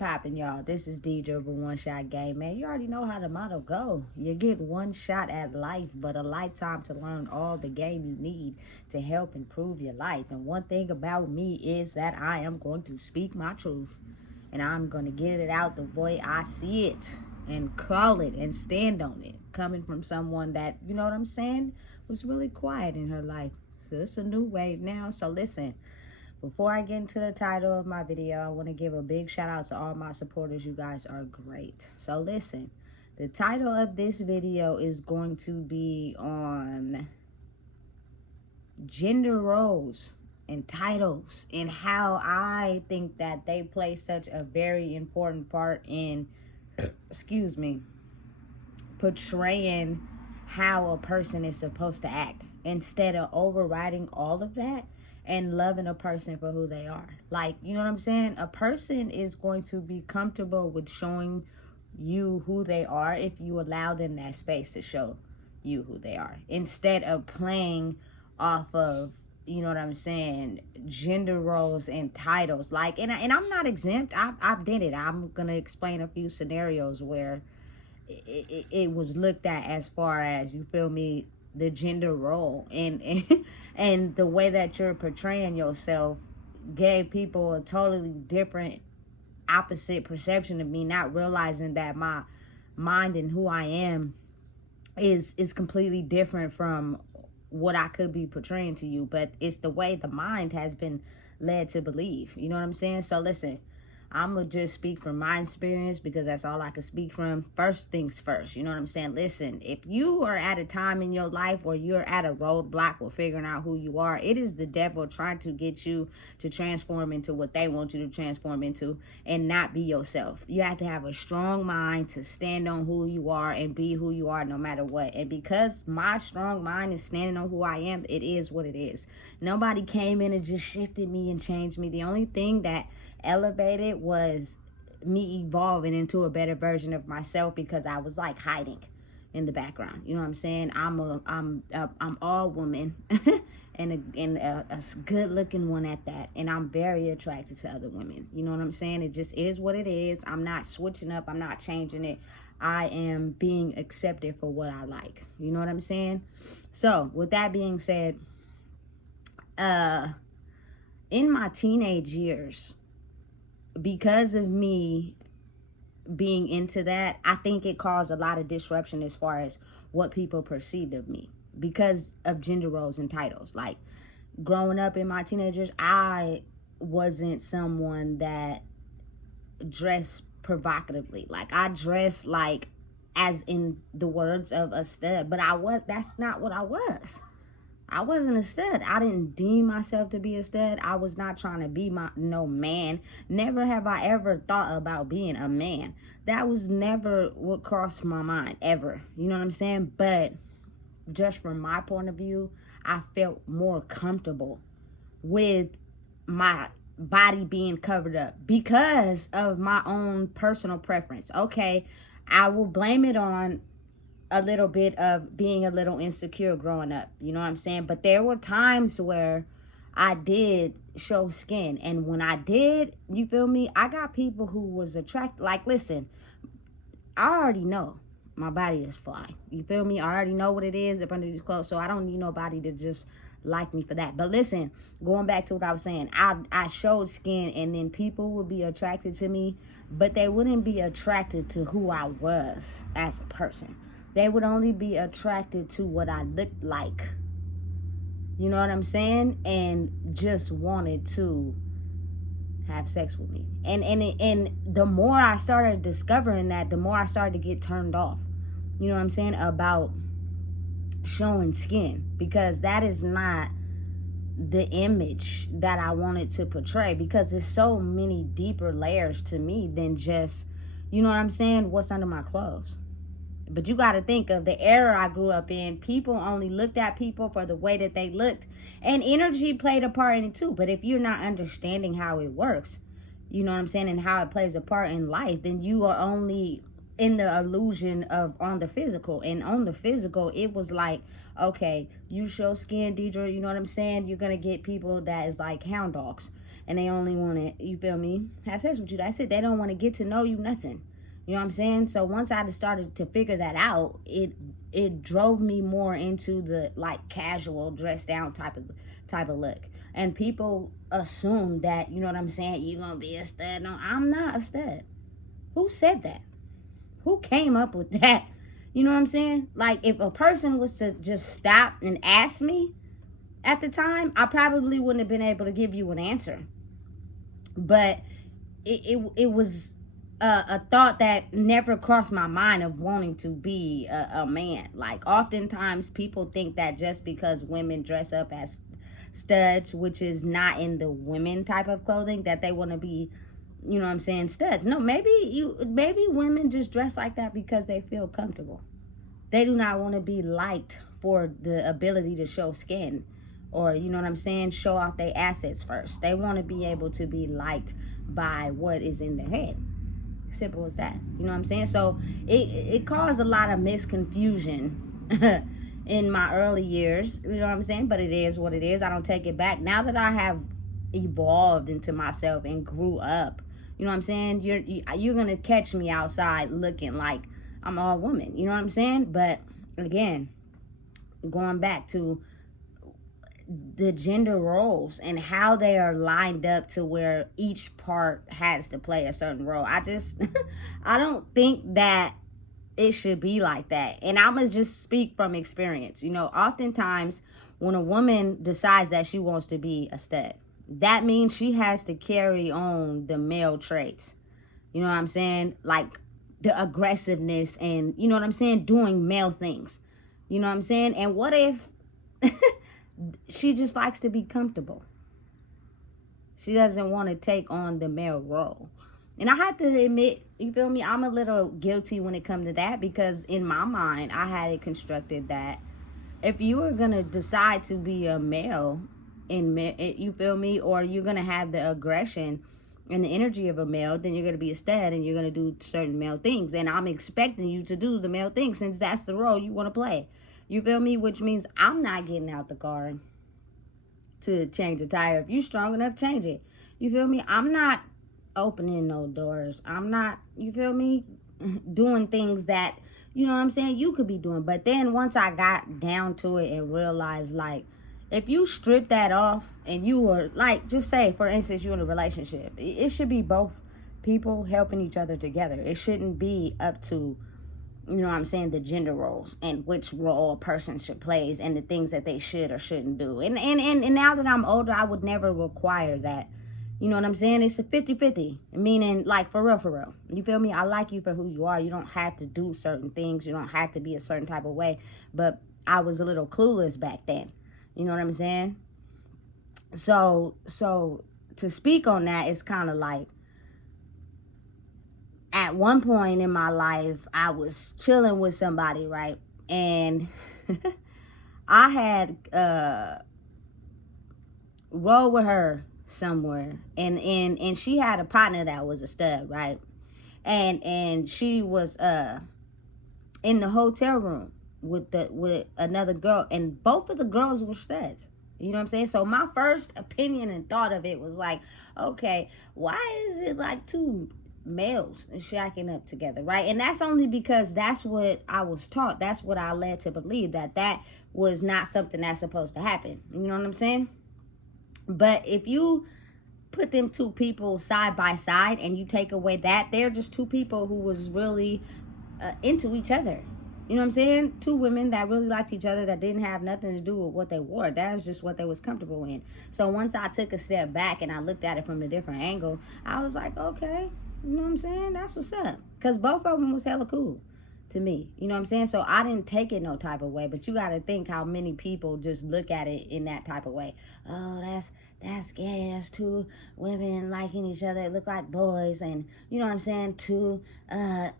poppin', y'all? This is Deidre of One Shot Game, man. You already know how the motto go. You get one shot at life, but a lifetime to learn all the game you need to help improve your life. And one thing about me is that I am going to speak my truth, and I'm going to get it out the way I see it and call it and stand on it. Coming from someone that, you know what I'm saying, was really quiet in her life. So it's a new wave now. So listen. Before I get into the title of my video, I want to give a big shout out to all my supporters. You guys are great. So listen, the title of this video is going to be on gender roles and titles and how I think that they play such a very important part in, excuse me, portraying how a person is supposed to act instead of overriding all of that and loving a person for who they are. Like, you know what I'm saying? A person is going to be comfortable with showing you who they are if you allow them that space to show you who they are, instead of playing off of, you know what I'm saying, gender roles and titles. Like, and I'm not exempt. I've did it. I'm gonna explain a few scenarios where it was looked at as far as, you feel me, the gender role and the way that you're portraying yourself gave people a totally different, opposite perception of me, not realizing that my mind and who I am is completely different from what I could be portraying to you. But it's the way the mind has been led to believe. You know what I'm saying? So listen, I'm going to just speak from my experience because that's all I can speak from. First things first, you know what I'm saying? Listen, if you are at a time in your life where you're at a roadblock with figuring out who you are, it is the devil trying to get you to transform into what they want you to transform into and not be yourself. You have to have a strong mind to stand on who you are and be who you are no matter what. And because my strong mind is standing on who I am, it is what it is. Nobody came in and just shifted me and changed me. The only thing that elevated was me evolving into a better version of myself because I was like hiding in the background. You know what I'm saying? I'm all woman and a good looking one at that, and I'm very attracted to other women. You know what I'm saying? It just is what it is. I'm not switching up. I'm not changing it. I am being accepted for what I like. You know what I'm saying? So with that being said, in my teenage years, because of me being into that, I think it caused a lot of disruption as far as what people perceived of me because of gender roles and titles. Like, growing up in my teenagers, I wasn't someone that dressed provocatively. Like, I dressed like, as in the words of a stud, but that's not what I was. I wasn't a stud. I didn't deem myself to be a stud. I was not trying to be no man. Never have I ever thought about being a man. That was never what crossed my mind, ever. You know what I'm saying? But just from my point of view, I felt more comfortable with my body being covered up because of my own personal preference. Okay, I will blame it on a little bit of being a little insecure growing up, you know what I'm saying? But there were times where I did show skin, and when I did, you feel me, I got people who was attracted. Like, listen, I already know my body is fly, you feel me? I already know what it is up under these clothes, so I don't need nobody to just like me for that. But listen, going back to what I was saying, I showed skin, and then people would be attracted to me, but they wouldn't be attracted to who I was as a person. They would only be attracted to what I looked like. You know what I'm saying? And just wanted to have sex with me. And the more I started discovering that, the more I started to get turned off. You know what I'm saying? About showing skin. Because that is not the image that I wanted to portray. Because there's so many deeper layers to me than just, you know what I'm saying, what's under my clothes. But you got to think of the era I grew up in. People only looked at people for the way that they looked. And energy played a part in it too. But if you're not understanding how it works, you know what I'm saying, and how it plays a part in life, then you are only in the illusion of on the physical. And on the physical, it was like, okay, you show skin, Deidre, you know what I'm saying? You're going to get people that is like hound dogs. and they only want to, you feel me, have sex with you. That's it. They don't want to get to know you, nothing. You know what I'm saying? So once I started to figure that out, it drove me more into the like casual, dressed down type of look. And people assume that, you know what I'm saying, you're gonna be a stud. No, I'm not a stud. Who said that? Who came up with that? You know what I'm saying? Like, if a person was to just stop and ask me at the time, I probably wouldn't have been able to give you an answer. But it was a thought that never crossed my mind of wanting to be a man. Like, oftentimes people think that just because women dress up as studs, which is not in the women type of clothing, that they want to be, you know what I'm saying, studs. No, maybe women just dress like that because they feel comfortable. They do not want to be liked for the ability to show skin, or, you know what I'm saying, show off their assets first. They want to be able to be liked by what is in their head. Simple as that. You know what I'm saying? So it caused a lot of misconfusion in my early years. You know what I'm saying? But it is what it is. I don't take it back. Now that I have evolved into myself and grew up, you know what I'm saying, you're gonna catch me outside looking like I'm all woman. You know what I'm saying? But again, going back to the gender roles and how they are lined up to where each part has to play a certain role, I just I don't think that it should be like that. And I'm gonna just speak from experience. You know, oftentimes when a woman decides that she wants to be a stud, that means she has to carry on the male traits. You know what I'm saying? Like the aggressiveness and, you know what I'm saying, doing male things. You know what I'm saying? And what if she just likes to be comfortable? She doesn't want to take on the male role. And I have to admit, you feel me, I'm a little guilty when it comes to that, because in my mind, I had it constructed that if you were going to decide to be a male, you feel me, or you're going to have the aggression and the energy of a male, then you're going to be a stud and you're going to do certain male things. And I'm expecting you to do the male things since that's the role you want to play. You feel me? Which means I'm not getting out the car to change a tire. If you're strong enough, change it. You feel me? I'm not opening no doors. I'm not, you feel me, doing things that, you know what I'm saying, you could be doing. But then once I got down to it and realized, like, if you strip that off and you were, like, just say, for instance, you're in a relationship, it should be both people helping each other together. It shouldn't be up to, you know what I'm saying, the gender roles and which role a person should play and the things that they should or shouldn't do. And now that I'm older, I would never require that. You know what I'm saying? It's a 50-50, meaning, like, for real. You feel me? I like you for who you are. You don't have to do certain things. You don't have to be a certain type of way. But I was a little clueless back then. You know what I'm saying? So to speak on that, it's kind of like, at one point in my life, I was chilling with somebody, right? And I had rolled with her somewhere, and she had a partner that was a stud, right? And she was in the hotel room with another girl, and both of the girls were studs. You know what I'm saying? So my first opinion and thought of it was like, okay, why is it like two males shacking up together, right? And that's only because that's what I was taught. That's what I led to believe, that was not something that's supposed to happen. You know what I'm saying? But if you put them two people side by side and you take away that, they're just two people who was really into each other. You know what I'm saying? Two women that really liked each other, that didn't have nothing to do with what they wore. That was just what they was comfortable in. So once I took a step back and I looked at it from a different angle, I was like, okay, you know what I'm saying? That's what's up. Because both of them was hella cool to me. You know what I'm saying? So I didn't take it no type of way. But you got to think how many people just look at it in that type of way. Oh, that's gay. That's two women liking each other. It look like boys. And, you know what I'm saying, two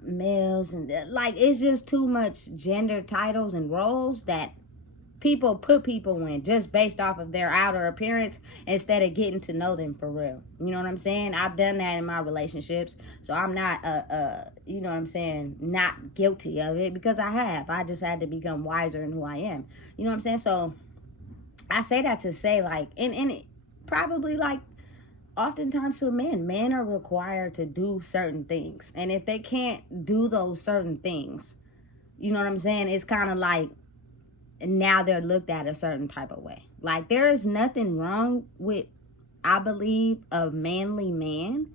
males. And like, it's just too much gender titles and roles that people put people in just based off of their outer appearance instead of getting to know them for real. You know what I'm saying? I've done that in my relationships, so I'm not you know what I'm saying, not guilty of it, because I have. I just had to become wiser in who I am. You know what I'm saying? So I say that to say, like, and it, probably like oftentimes for men are required to do certain things. And if they can't do those certain things, you know what I'm saying? It's kind of like now they're looked at a certain type of way. Like, there is nothing wrong with, I believe, a manly man,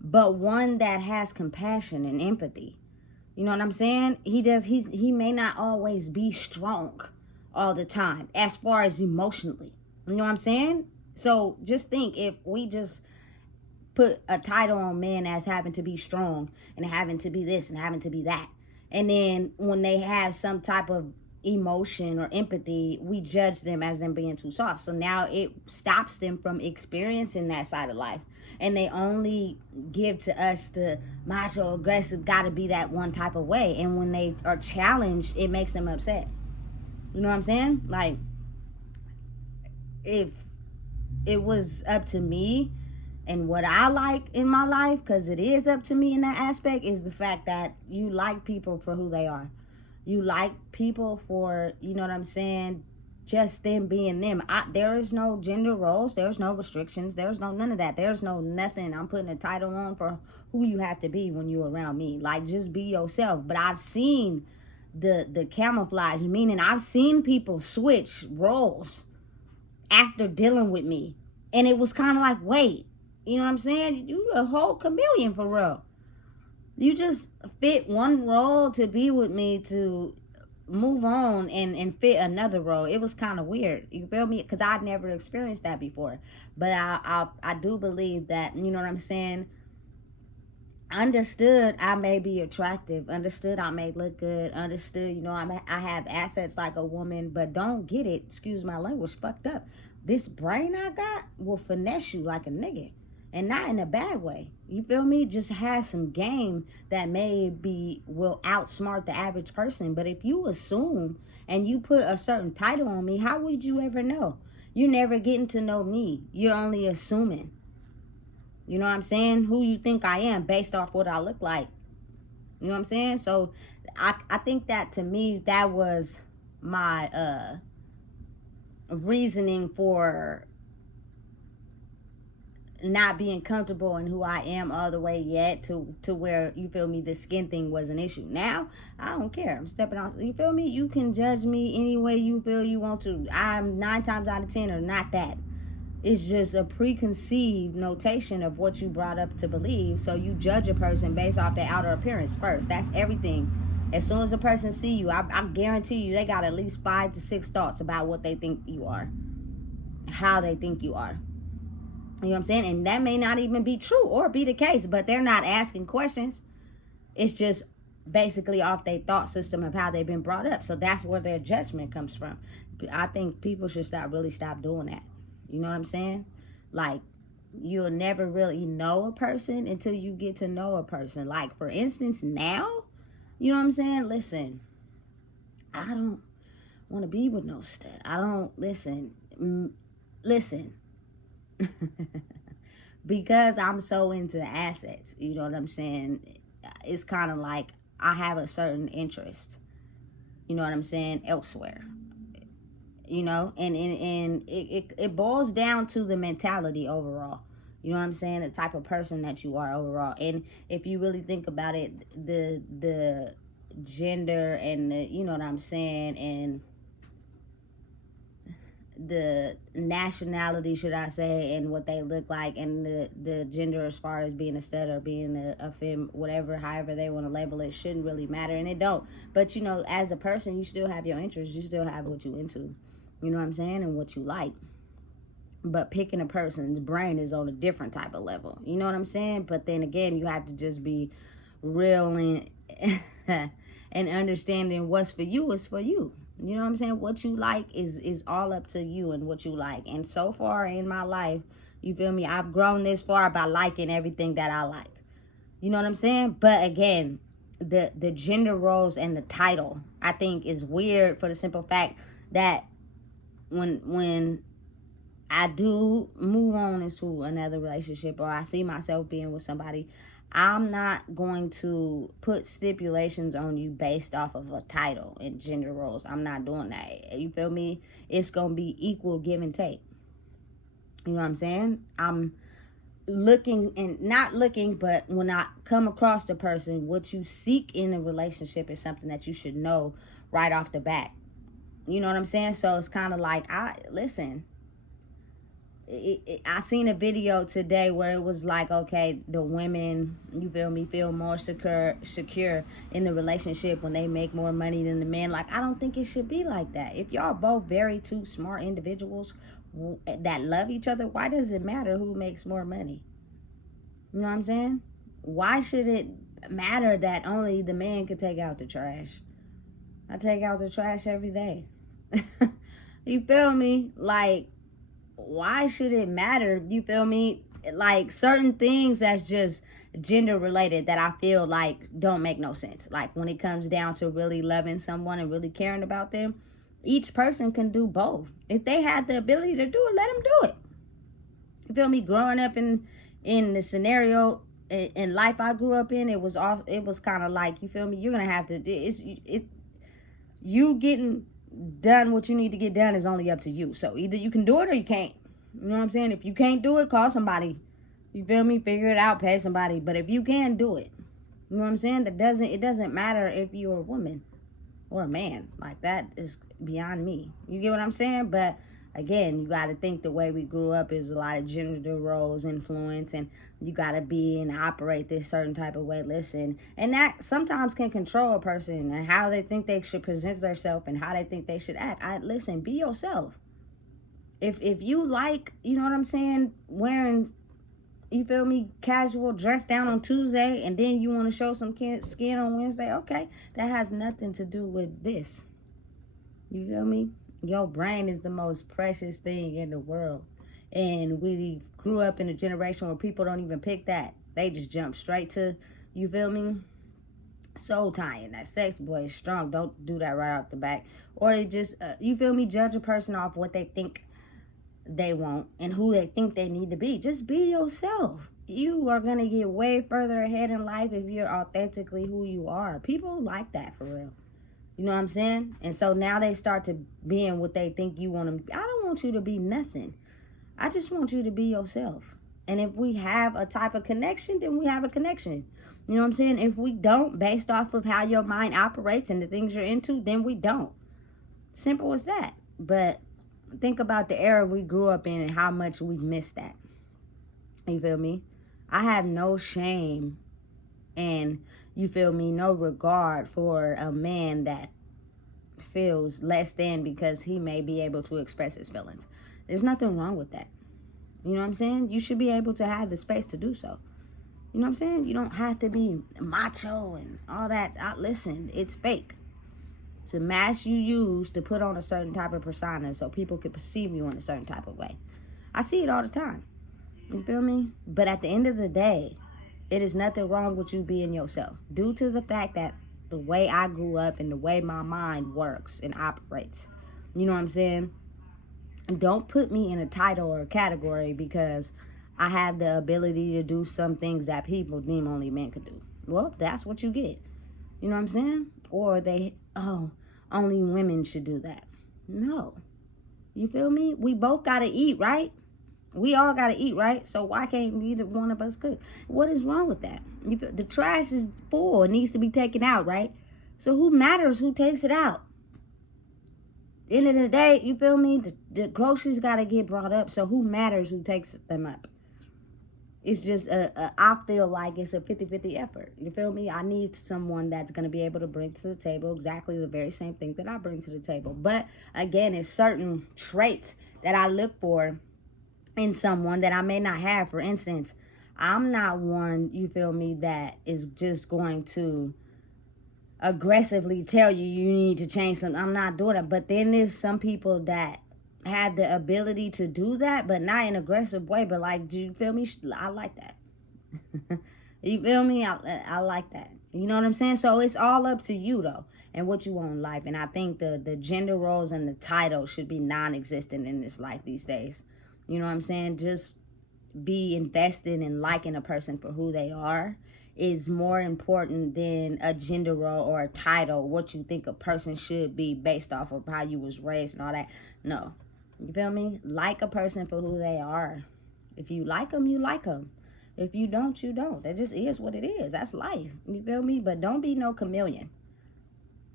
but one that has compassion and empathy. You know what I'm saying? He may not always be strong all the time as far as emotionally. You know what I'm saying? So just think, if we just put a title on men as having to be strong and having to be this and having to be that, and then when they have some type of emotion or empathy, we judge them as them being too soft. So now it stops them from experiencing that side of life, and they only give to us the macho aggressive, gotta be that one type of way. And when they are challenged, it makes them upset. You know what I'm saying? Like, if it was up to me and what I like in my life, because it is up to me in that aspect, is the fact that you like people for who they are. You like people for, you know what I'm saying, just them being them. There is no gender roles. There's no restrictions. There's no none of that. There's no nothing I'm putting a title on for who you have to be when you're around me. Like, just be yourself. But I've seen the camouflage, meaning I've seen people switch roles after dealing with me. And it was kind of like, wait, you know what I'm saying? You a whole chameleon for real. You just fit one role to be with me to move on and fit another role. It was kind of weird. You feel me? Because I'd never experienced that before. But I do believe that, you know what I'm saying? Understood, I may be attractive. Understood, I may look good. Understood, you know, I have assets like a woman. But don't get it, excuse my language, fucked up. This brain I got will finesse you like a nigga. And not in a bad way. You feel me? Just has some game that maybe will outsmart the average person. But if you assume and you put a certain title on me, how would you ever know? You're never getting to know me. You're only assuming. You know what I'm saying? Who you think I am based off what I look like. You know what I'm saying? So I think that, to me, that was my reasoning for not being comfortable in who I am all the way yet to where, you feel me, the skin thing was an issue. Now, I don't care. I'm stepping out. You feel me? You can judge me any way you feel you want to. I'm 9 times out of 10 or not that. It's just a preconceived notation of what you brought up to believe. So you judge a person based off their outer appearance first. That's everything. As soon as a person see you, I guarantee you they got at least 5 to 6 thoughts about what they think you are, how they think you are. You know what I'm saying? And that may not even be true or be the case, but they're not asking questions. It's just basically off their thought system of how they've been brought up. So that's where their judgment comes from. I think people should stop doing that. You know what I'm saying? Like, you'll never really know a person until you get to know a person. Like, for instance, now, you know what I'm saying? Listen, I don't want to be with no stud. I don't, listen. Because I'm so into assets, you know what I'm saying? It's kind of like I have a certain interest, you know what I'm saying, elsewhere. You know, and it boils down to the mentality overall. You know what I'm saying? The type of person that you are overall. And if you really think about it, the gender and the, you know what I'm saying, and the nationality, should I say, and what they look like, and the gender as far as being a stud or being a femme, whatever, however they want to label it, shouldn't really matter, and it don't. But, you know, as a person, you still have your interests. You still have what you into. You know what I'm saying? And what you like. But picking a person's brain is on a different type of level. You know what I'm saying? But then again, you have to just be real and understanding what's for you is for you. You know what I'm saying? What you like is all up to you and what you like. And so far in my life, you feel me, I've grown this far by liking everything that I like. You know what I'm saying? But again, the gender roles and the title, I think, is weird for the simple fact that when I do move on into another relationship, or I see myself being with somebody, I'm not going to put stipulations on you based off of a title and gender roles. I'm not doing that. You feel me? It's going to be equal give and take. You know what I'm saying? I'm looking and not looking, but when I come across the person, what you seek in a relationship is something that you should know right off the bat. You know what I'm saying? So it's kind of like, I seen a video today where it was like, okay, the women, you feel me, feel more secure in the relationship when they make more money than the men. Like, I don't think it should be like that. If y'all both very two smart individuals that love each other, why does it matter who makes more money? You know what I'm saying? Why should it matter that only the man could take out the trash? I take out the trash every day. You feel me? Like, why should it matter? You feel me? Like, certain things that's just gender related that I feel like don't make no sense. Like, when it comes down to really loving someone and really caring about them, each person can do both. If they had the ability to do it, let them do it. You feel me? Growing up in the scenario in life I grew up in, it was kind of like, you feel me, you're gonna have to you getting done what you need to get done is only up to you. So either you can do it or you can't. You know what I'm saying? If you can't do it, call somebody. You feel me? Figure it out, pay somebody. But if you can do it, you know what I'm saying? It doesn't matter if you're a woman or a man. Like, that is beyond me. You get what I'm saying? But again, you got to think the way we grew up is a lot of gender roles influence, and you got to be and operate this certain type of way. Listen, and that sometimes can control a person and how they think they should present themselves and how they think they should act. Listen, be yourself. If you like, you know what I'm saying, wearing, you feel me, casual dress down on Tuesday, and then you want to show some skin on Wednesday, okay, that has nothing to do with this. You feel me? Your brain is the most precious thing in the world. And we grew up in a generation where people don't even pick that. They just jump straight to, you feel me, soul tying. That sex boy is strong. Don't do that right off the back. Or they just, you feel me, judge a person off what they think they want and who they think they need to be. Just be yourself. You are going to get way further ahead in life if you're authentically who you are. People like that, for real. You know what I'm saying? And so now they start to being what they think you want them to be. I don't want you to be nothing. I just want you to be yourself. And if we have a type of connection, then we have a connection. You know what I'm saying? If we don't, based off of how your mind operates and the things you're into, then we don't. Simple as that. But think about the era we grew up in and how much we missed that. You feel me? I have no shame and, you feel me, no regard for a man that feels less than because he may be able to express his feelings. There's nothing wrong with that. You know what I'm saying? You should be able to have the space to do so. You know what I'm saying? You don't have to be macho and all that. Listen, it's fake. It's a mask you use to put on a certain type of persona so people can perceive you in a certain type of way. I see it all the time. You feel me? But at the end of the day, it is nothing wrong with you being yourself. Due to the fact that the way I grew up and the way my mind works and operates. You know what I'm saying? Don't put me in a title or a category because I have the ability to do some things that people deem only men could do. Well, that's what you get. You know what I'm saying? Or only women should do that. No. You feel me? We both got to eat, right? We all got to eat, right? So why can't either one of us cook? What is wrong with that? The trash is full. It needs to be taken out, right? So who matters who takes it out? End of the day, you feel me? The groceries got to get brought up. So who matters who takes them up? It's just, I feel like it's a 50-50 effort. You feel me? I need someone that's going to be able to bring to the table exactly the very same thing that I bring to the table. But again, it's certain traits that I look for in someone that I may not have. For instance, I'm not one, you feel me, that is just going to aggressively tell you need to change something. I'm not doing it. But then there's some people that have the ability to do that, but not in an aggressive way. But like, do you feel me? I like that. You feel me? I like that. You know what I'm saying? So it's all up to you, though, and what you want in life. And I think the gender roles and the title should be non-existent in this life these days. You know what I'm saying? Just be invested in liking a person for who they are is more important than a gender role or a title, what you think a person should be based off of how you was raised and all that. No. You feel me? Like a person for who they are. If you like them, you like them. If you don't, you don't. That just is what it is. That's life. You feel me? But don't be no chameleon.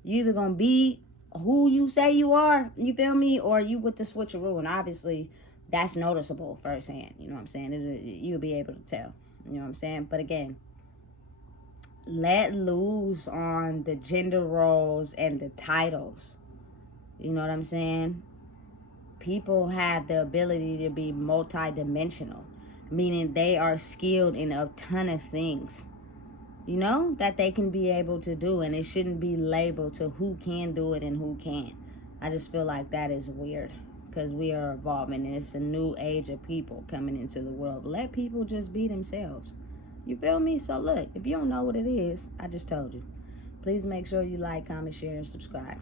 You either gonna be who you say you are, you feel me, or you with the switcheroo. And obviously, that's noticeable firsthand. You know what I'm saying? You'll be able to tell. You know what I'm saying? But again, let loose on the gender roles and the titles. You know what I'm saying? People have the ability to be multidimensional, meaning they are skilled in a ton of things, you know, that they can be able to do, and it shouldn't be labeled to who can do it and who can't. I just feel like that is weird, because we are evolving and it's a new age of people coming into the world. Let people just be themselves. You feel me? So look, if you don't know what it is, I just told you. Please make sure you like, comment, share, and subscribe.